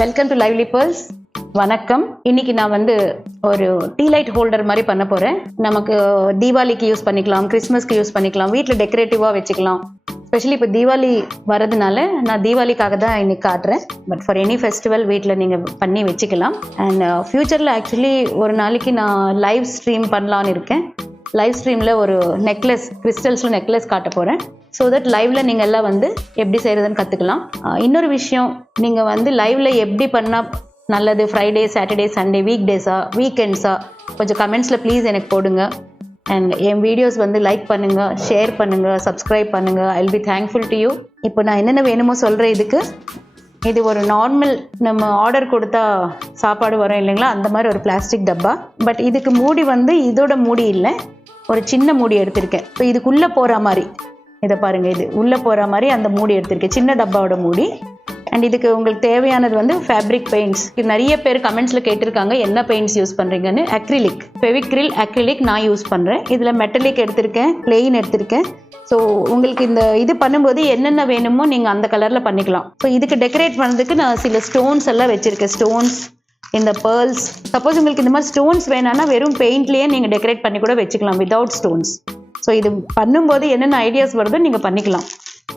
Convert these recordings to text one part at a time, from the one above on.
Welcome to lively pearls. வணக்கம். இன்னைக்கு நான் ஒரு டீ லைட் ஹோல்டர் மாதிரி பண்ண போகிறேன். நமக்கு தீபாவளிக்கு யூஸ் பண்ணிக்கலாம், கிறிஸ்மஸ்க்கு யூஸ் பண்ணிக்கலாம், வீட்டில் டெக்கரேட்டிவாக வச்சுக்கலாம். ஸ்பெஷலி இப்போ தீபாவளி வரதுனால நான் தீபாவளிக்காக தான் இன்னைக்கு காட்டுறேன். பட் ஃபார் எனி ஃபெஸ்டிவல் வீட்டில் நீங்கள் பண்ணி வச்சுக்கலாம். அண்ட் ஃப்யூச்சரில் ஆக்சுவலி ஒரு நாளைக்கு நான் லைவ் ஸ்ட்ரீம் பண்ணலான்னு இருக்கேன். லைவ் ஸ்ட்ரீமில் ஒரு நெக்லஸ், கிறிஸ்டல்ஸில் நெக்லஸ் காட்ட போகிறேன். ஸோ தட் லைவ்ல நீங்கள் எல்லாம் எப்படி செய்கிறதுன்னு கற்றுக்கலாம். இன்னொரு விஷயம், நீங்கள் லைவ்ல எப்படி பண்ணால் நல்லது, ஃப்ரைடே, சாட்டர்டே, சண்டே, வீக் டேஸா, வீக்கெண்ட்ஸா, கொஞ்சம் கமெண்ட்ஸில் ப்ளீஸ் எனக்கு போடுங்க. அண்ட் என் வீடியோஸ் லைக் பண்ணுங்கள், ஷேர் பண்ணுங்கள், சப்ஸ்கிரைப் பண்ணுங்கள். I will be thankful to you. இப்போ நான் என்னென்ன வேணுமோ சொல்கிறேன். இது ஒரு நார்மல் நம்ம ஆர்டர் கொடுத்தா சாப்பாடு வரும் இல்லைங்களா, அந்த மாதிரி ஒரு பிளாஸ்டிக் டப்பா. பட் இதுக்கு மூடி இதோட மூடி இல்லை, ஒரு சின்ன மூடி எடுத்திருக்கேன். இப்போ இதுக்குள்ளே போகிற மாதிரி, இதை பாருங்கள், இது உள்ளே போகிற மாதிரி அந்த மூடி எடுத்திருக்கேன், சின்ன டப்பாவோட மூடி. அண்ட் இதுக்கு உங்களுக்கு தேவையானது ஃபேப்ரிக் பெயிண்ட்ஸ். நிறைய பேர் கமெண்ட்ஸில் கேட்டிருக்காங்க என்ன பெயிண்ட்ஸ் யூஸ் பண்ணுறீங்கன்னு. அக்ரிலிக், ஃபெவிக்ரில் அக்ரிலிக் நான் யூஸ் பண்ணுறேன். இதில் மெட்டலிக் எடுத்திருக்கேன், பிளெயின் எடுத்திருக்கேன். ஸோ உங்களுக்கு இது பண்ணும்போது என்னென்ன வேணுமோ நீங்கள் அந்த கலரில் பண்ணிக்கலாம். ஸோ இதுக்கு டெக்கரேட் பண்ணுறதுக்கு நான் சில ஸ்டோன்ஸ் எல்லாம் வச்சுருக்கேன். ஸ்டோன்ஸ், இந்த பேர்ல்ஸ். சப்போஸ் உங்களுக்கு இந்த மாதிரி ஸ்டோன்ஸ் வேணான்னா வெறும் பெயிண்ட்லேயே நீங்கள் டெக்கரேட் பண்ணி கூட வச்சுக்கலாம் வித்தவுட் ஸ்டோன்ஸ். ஸோ இது பண்ணும்போது என்னென்ன ஐடியாஸ் வருதோ நீங்கள் பண்ணிக்கலாம்.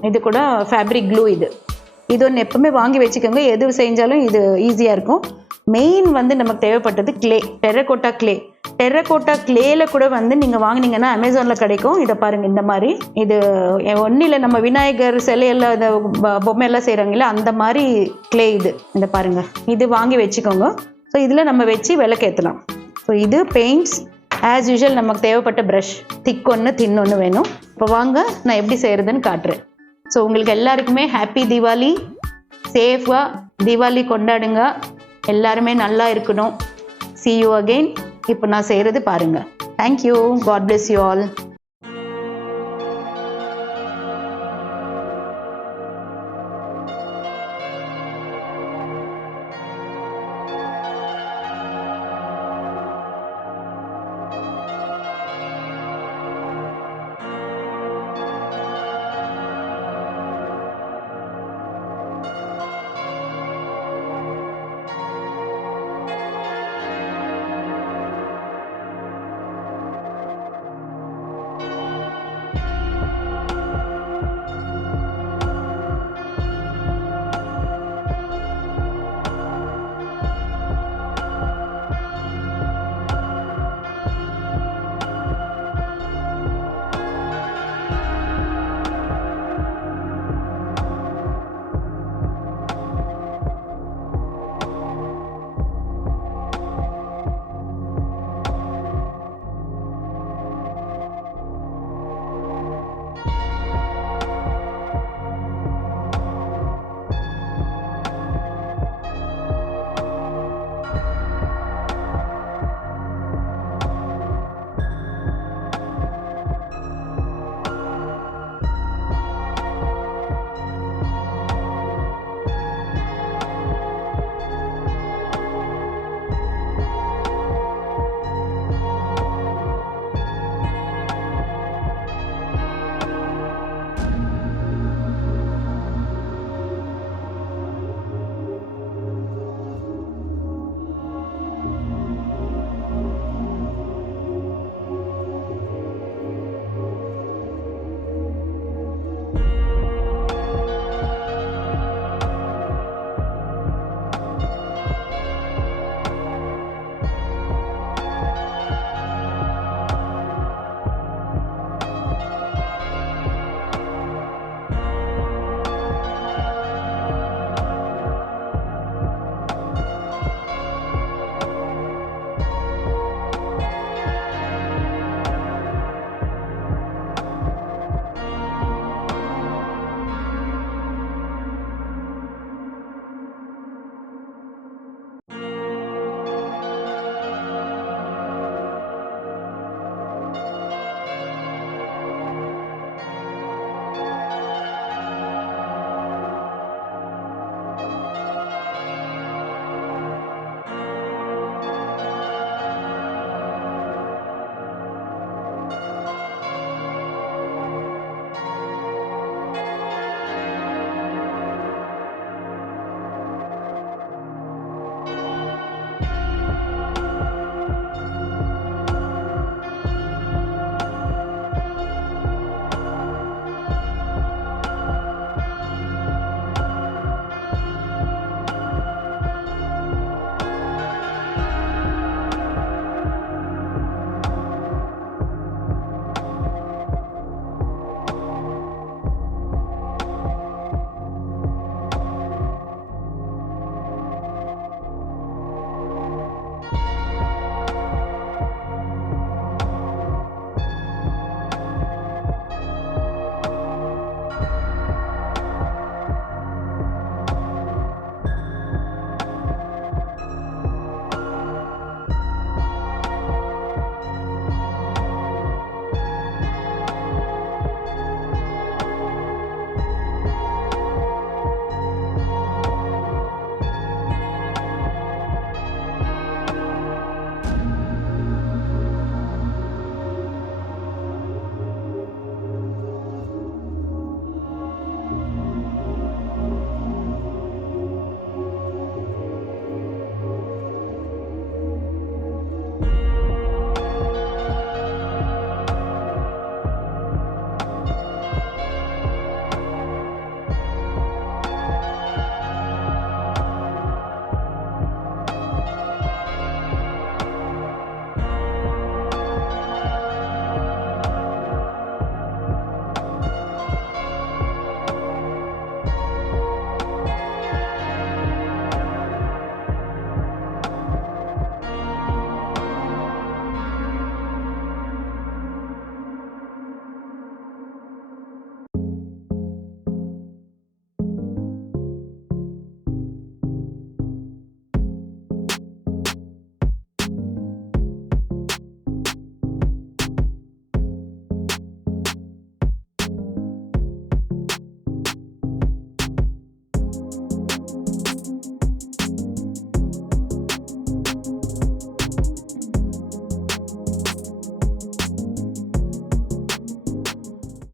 இது கூட ஃபேப்ரிக் க்ளூ. இது ஒன்று எப்பவுமே வாங்கி வச்சுக்கோங்க, எது செஞ்சாலும் இது ஈஸியாக இருக்கும். மெயின் நமக்கு தேவைப்பட்டது கிளே, டெரகோட்டா கிளே. டெரகோட்டா கிளேல கூட நீங்கள் வாங்கினீங்கன்னா அமேசானில் கிடைக்கும். இதை பாருங்கள், இந்த மாதிரி. இது ஒன்றும் இல்லை, நம்ம விநாயகர் சிலையெல்லாம், இந்த பொம்மையெல்லாம் செய்கிறாங்களே அந்த மாதிரி கிளே இது. இதை பாருங்கள், இது வாங்கி வச்சுக்கோங்க. ஸோ இதில் நம்ம வச்சு விளக்கேற்றலாம். ஸோ இது பெயிண்ட்ஸ். ஆஸ் யூஷுவல் நமக்கு தேவைப்பட்ட ப்ரஷ், திக் ஒன்று, தின் ஒன்று வேணும். இப்போ வாங்க நான் எப்படி செய்கிறதுன்னு காட்டுறேன். ஸோ உங்களுக்கு எல்லாருக்குமே ஹாப்பி தீபாவளி. சேஃபாக தீபாவளி கொண்டாடுங்க. எல்லாருமே நல்லா இருக்கணும். See you again. இப்போ நான் செய்கிறது பாருங்கள். Thank you. God bless you all.